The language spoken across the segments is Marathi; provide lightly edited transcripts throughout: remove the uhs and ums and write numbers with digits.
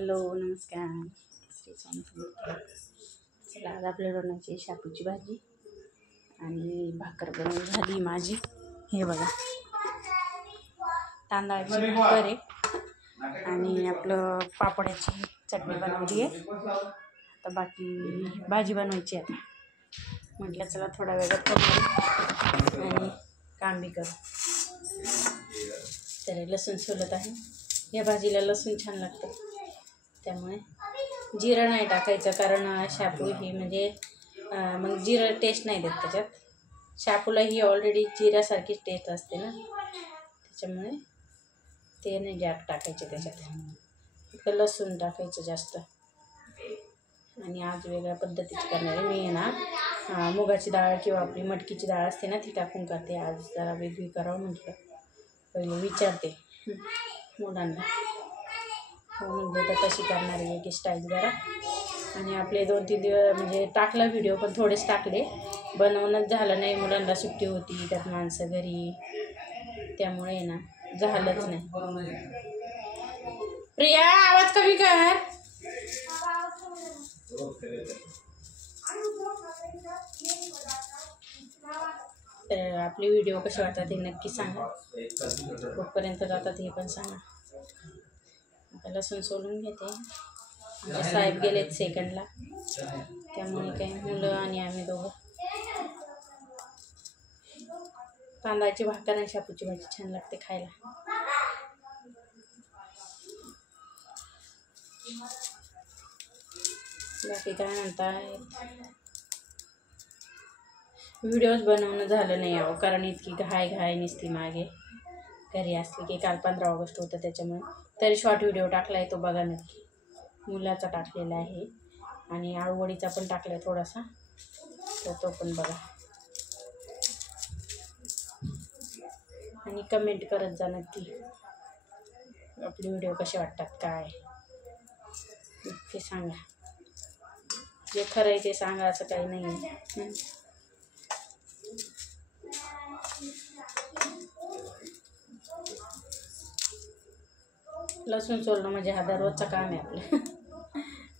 हॅलो नमस्कार. श्री स्वामी समर्थ. चला आज आपल्याला बनवायची शापूची भाजी आणि भाकर बनवून झाली माझी. हे बघा तांदळाची भाकर आहे आणि आपलं पापड्याची चटणी बनवली आहे. आता बाकी भाजी बनवायची आहे. म्हटलं चला थोडा वेळात करू आणि काम बी करू. तर लसूण सोलत आहे. या भाजीला लसूण छान लागतं, त्यामुळे जिरं नाही टाकायचं, कारण शापू ही म्हणजे मग जिरं टेस्ट नाही देत त्याच्यात. शापूला ही ऑलरेडी जिऱ्यासारखीच टेस्ट असते ना, त्याच्यामुळे ते नाही जास्त टाकायचे त्याच्यात. फक्त लसूण टाकायचं जास्त. आणि आज वेगळ्या पद्धतीची करणार आहे मी ना. मुगाची डाळ किंवा आपली मटकीची डाळ असते ना, ती टाकून करते. आज जरा वेगळी करावं म्हटलं. पहिले विचारते मुलांना, हो म्हणजे तर तशी करणार आहे की स्टाईल जरा. आणि आपले 2-3 दिवस म्हणजे टाकला व्हिडिओ, पण थोडेच टाकले, बनवणंच झालं नाही. मुलांना सुट्टी होती, त्यात माणसं घरी, त्यामुळे ना झालंच नाही. प्रिया आवाज कमी कर. तर आपले व्हिडिओ कसे वाटतात हे नक्की सांगा. कुठपर्यंत जातात हे पण सांगा. आता लसूण सोलून घेते. आमचे साहेब गेलेत सेकंडला, त्यामुळे काही मुलं आणि आम्ही दोघं. तांदळाची भाकर आणि शापूची भाजी छान लागते खायला. बाकी काय म्हणताय. व्हिडिओज बनवणं झालं नाही अहो, कारण इतकी घाय नसती मागे. घरी असली की काल 15 ऑगस्ट होतं, त्याच्यामुळे तरी शॉर्ट व्हिडिओ टाकला आहे, तो बघा नक्की. मुलाचा टाकलेला आहे आणि आळूवडीचा पण टाकला आहे थोडासा, तर तो पण बघा. आणि कमेंट करत जा नक्की, आपले व्हिडिओ कसे वाटतात काय ते सांगा. जे खरं आहे ते सांगा, असं काही नाही आहे. लसूण सोलणं म्हणजे हा दररोजचं काम आहे आपलं.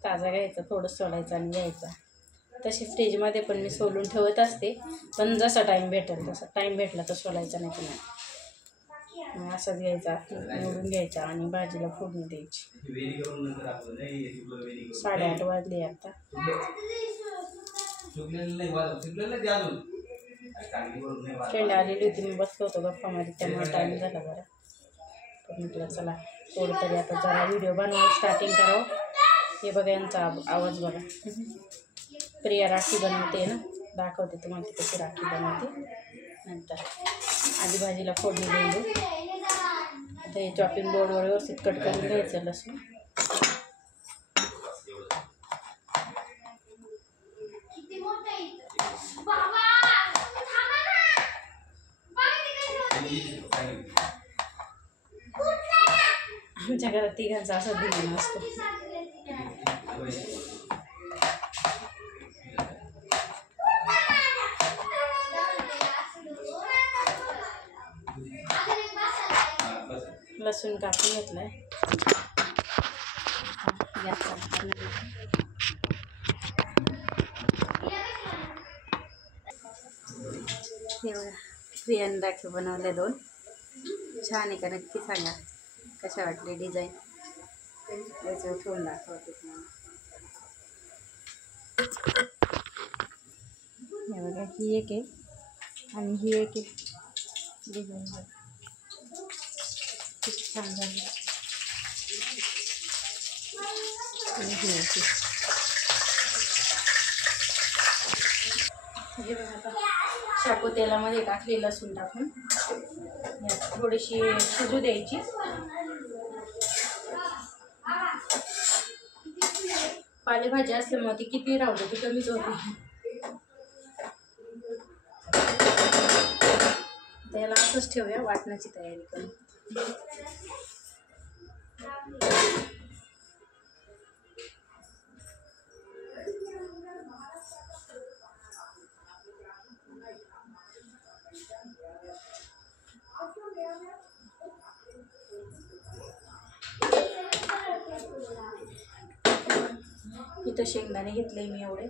ताजा घ्यायचा, थोडं सोलायचं आणि घ्यायचा. तशी फ्रीजमध्ये पण मी सोलून ठेवत असते, पण जसा टाईम भेटेल तसा. टाईम भेटला तर सोलायचा, नाही तर नाही. असाच घ्यायचा, निवडून घ्यायचा आणि भाजीला फोडणी द्यायची. 8:30 वाजले आता. फ्रेंड आलेली होती, मी बसलो होतो गप्पामध्ये, त्यामुळे टाईम झाला बरं. तर म्हटलं चला थोडं तरी आता जरा व्हिडिओ बनवायला स्टार्टिंग करावं. हे बघा यांचा आवाज बघा. प्रिया राखी बनवते ना, दाखवते तुम्हाला ती कशी राखी बनवते नंतर. आधी भाजीला फोडणी देऊन देऊ. आता हे चॉपिंग बोर्डवर व्यवस्थित कट करून घ्यायचं लसूण. आमच्या घरात तिघांचा असा दिलेला असतो. लसूण कापून घेतलाय. हे बघा प्रियाने राखी बनवल्या 2. छान आहे का, नक्की सांगा कशा वाटली डिझाईन. याच्यावर ठेवून दाखवते तुम्हाला. हे बघा ही एक आहे आणि ही एक आहे डिझाईन. खूप छान झाली. आणि ही एक. हे बघा आता शापू तेलामध्ये टाकली, लसूण टाकून थोडीशी शिजू द्यायची. पालेभाजी असल्यामुळे ती किती राहू ती कमीच होती. त्याला असंच ठेवूया, वाटण्याची तयारी करू. इथं शेंगदाणे घेतले मी एवढे.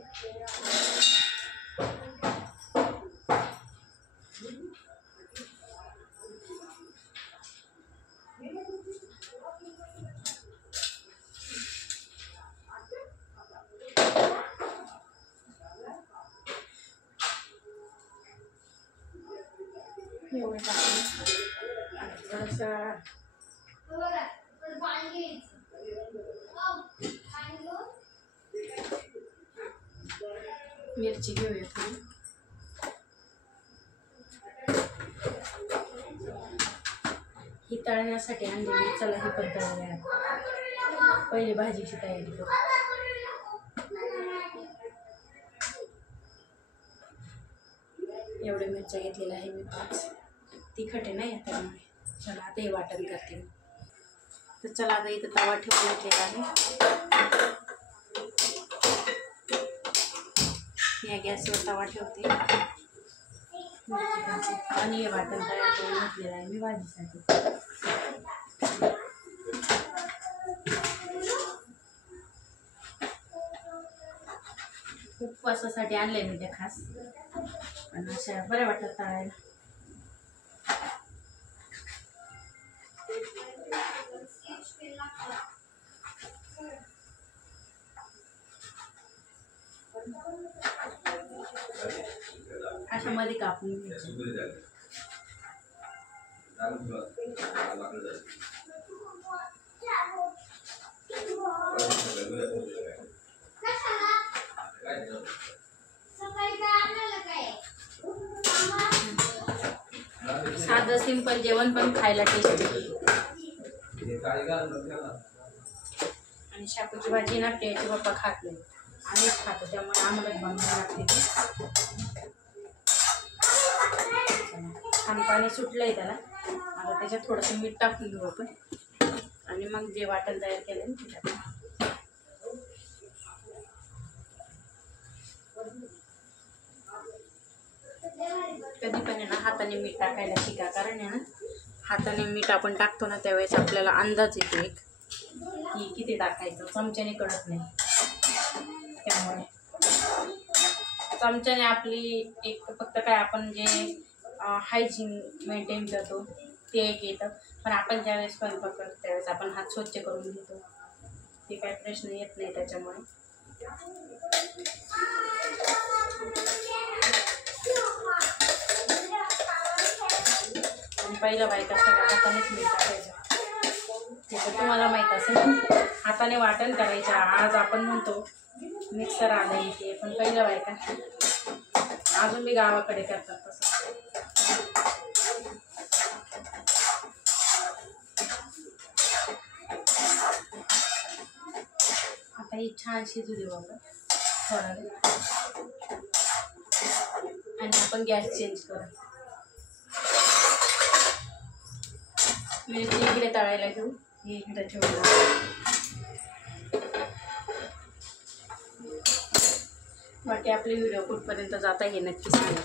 एवढे टाकले थोडंसं मिरची घेऊया थोडी. ही तळण्यासाठी आणलेली. चला ही पण तळूया. पहिली भाजीची तयारी करू. एवढे मिरच्या घेतलेल्या आहे मी 5. तिखट आहे नाही त्यामुळे. चला आता हे वाटण करते मी. तर चला आता इथं तवा ठेवून घेतलेला आहे. या गॅसवर तवा ठेवते आणि हे वाटण तयार करून घेतलेलं आहे मी भाजीसाठी. उपवासासाठी आणले मी त्या खास. आणि अशा बऱ्या वाटतात तळायला. अशा मध्ये कापून साधं सिंपल जेवण पण खायला टेस्टी. आणि शापूची भाजी ना त्याचे पप्पा खात नाही, आम्हीच खातो त्यामुळे आम्हाला बनवायला लागते. छान पाणी सुटलंय त्याला. आता त्याच्यात थोडंसं मीठ टाकून घेऊ आपण आणि मग जे वाटण तयार केलं ते टाकू. कधी पण आहे ना हाताने मीठ टाकायला शिका. कारण आहे ना हाताने मीठ आपण टाकतो ना त्यावेळेस आपल्याला अंदाज येतो एक की किती टाकायचं. चमच्याने कळत नाही. त्यामुळे चमच्याने आपली एक फक्त काय आपण जे हायजीन मेंटेन करतो ते एक येतं. पण आपण ज्यावेळेस स्वयंपाक करतो त्यावेळेस आपण हात स्वच्छ करून घेतो. ते काय प्रश्न येत नाही त्याच्यामुळे. आणि पहिलं बायका सगळ्या हातानेच मीठ टाकायचं. ते तर तुम्हाला माहीत असेल. हाताने वाटण करायचं. आज आपण म्हणतो मिक्सर आलं इथे, पण पहिलं बायका अजून मी गावाकडे करतात तसं. आता ही छान शिजू देऊ आपण थोडा वेळ आणि आपण गॅस चेंज करू. मिरची इकडे तळायला घेऊ. हे इकडे ठेवू. बाकी आपले व्हिडिओ कुठपर्यंत जाता हे नक्की सांगा.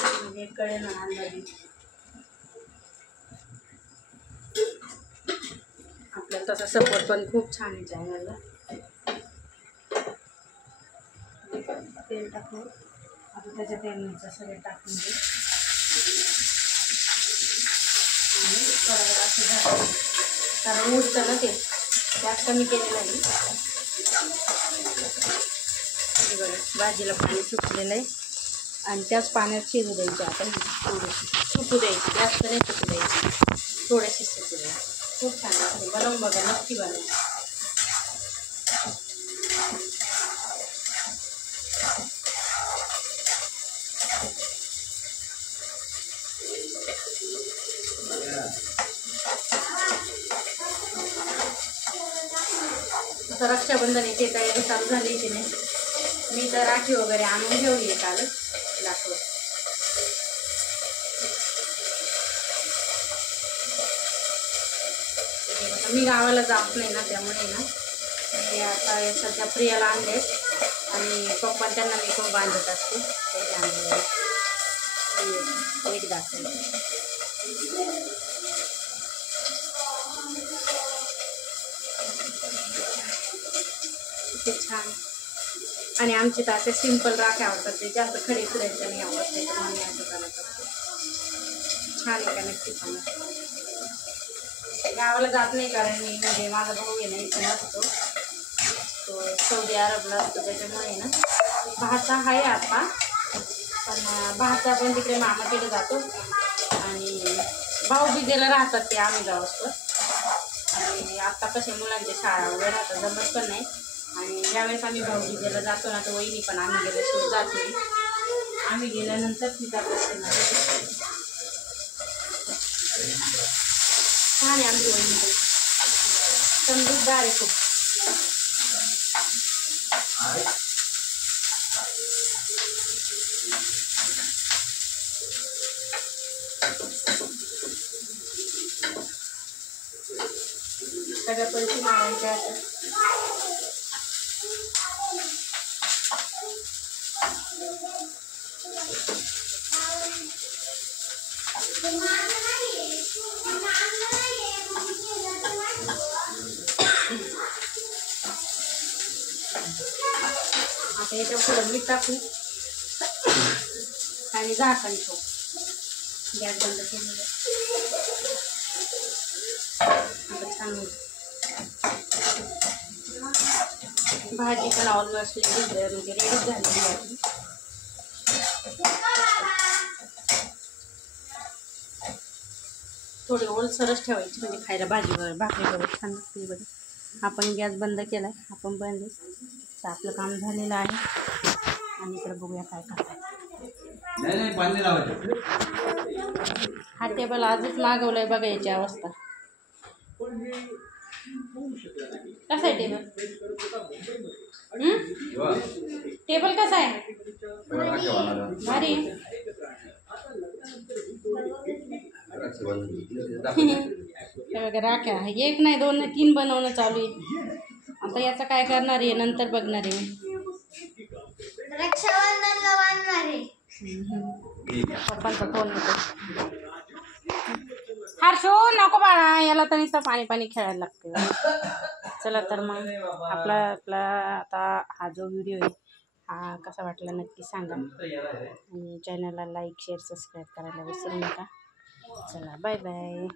म्हणजे कळेल ना अंदाजे. आपल्याला तसा सपोर्ट पण खूप छान आहे चॅनलला. तेल टाकून आता त्याच्यात मिरच्या सगळे टाकून देऊ आणि थोडा वेळ असं झालं कारण उडतं ना ते. गॅस कमी केलेलं आहे. बघा भाजीला पाणी सुटलेलं आहे आणि त्याच पाण्यात शिजू द्यायचं. आता थोडीशी सुकू द्यायची. जास्त नाही सुकू द्यायची. थोडीशी सुकू द्यायची. खूप छान लागते. बनवून बघा. नक्की बनवा. आता रक्षाबंधन येते तयारी चालू झाली की नाही. मी तर राखी वगैरे आणून ठेवली कालच लाकूड. मी गावाला जात नाही ना त्यामुळे ना मी आता सध्या प्रियाला आणले आणि पप्पा त्यांना मी खूप बांधत असते. त्याचे आणले एक दाखवायचं. ते छान. आणि आमचे तर असे सिंपल राख्या आवडतात, ते जास्त खडे फिरायचे नाही आवडत, त्याच्यामुळे आम्ही असं करत असतो. छान आहे का नक्की सांगा. गावाला जात नाही कारण मी म्हणजे माझा भाऊ आहे ना इथे नसतो, तो सौदी अरबला असतो, त्याच्यामुळे ना भाचा आहे आता, पण भाचा पण तिकडे मामाकडे जातो आणि भाऊ बिजेला राहतात ते आम्ही जाऊ. आणि आत्ता कसे मुलांच्या शाळा वगैरे राहतात, जमत पण नाही. आणि ज्यावेळेस आम्ही भाऊबीजेला जातो ना तर वहिनी पण आम्ही गेल्याशिवाय जात नाही, आम्ही गेल्यानंतर ती जात असते ना. छान आहे आमची वहिनी, समजूतदार आहे खूप. सगळ्या पैसे मारायच्या आता याच्या पुढं मीठ टाकू आणि झाकण ठेवू. गॅस बंद केलेलं आता छान होईल. भाजी पण ऑलमोस्ट म्हणजे रेडीच झालेली आहे. थोडी ओलसरच ठेवायची म्हणजे खायला भाजीवर भाकरीवर छान लागते. बघा आपण गॅस बंद केला आहे, आपण बंद तर आपलं काम झालेलं आहे. आणि इकडे बघूया काय करतात. हा टेबल आजच मागवलाय बघा, याची अवस्था कसा आहे टेबल? टेबल कसा आहे? भारी. राख्या एक नाही, दोन नाही, 3 बनवणं चालू आहे. आता याचं काय करणार आहे नंतर बघणार आहे. रक्षाबंधनला बांधणार आहे. पप्पांचा फोन येतो. हर्षू नको बाळा, याला तर नुसतं पाणी खेळायला लागते. चला तर मग आपला आता हा जो व्हिडिओ आहे हा कसा वाटला नक्की सांगा. आणि चॅनलला लाईक शेअर सबस्क्राईब करायला विसरू नका. चला बाय बाय.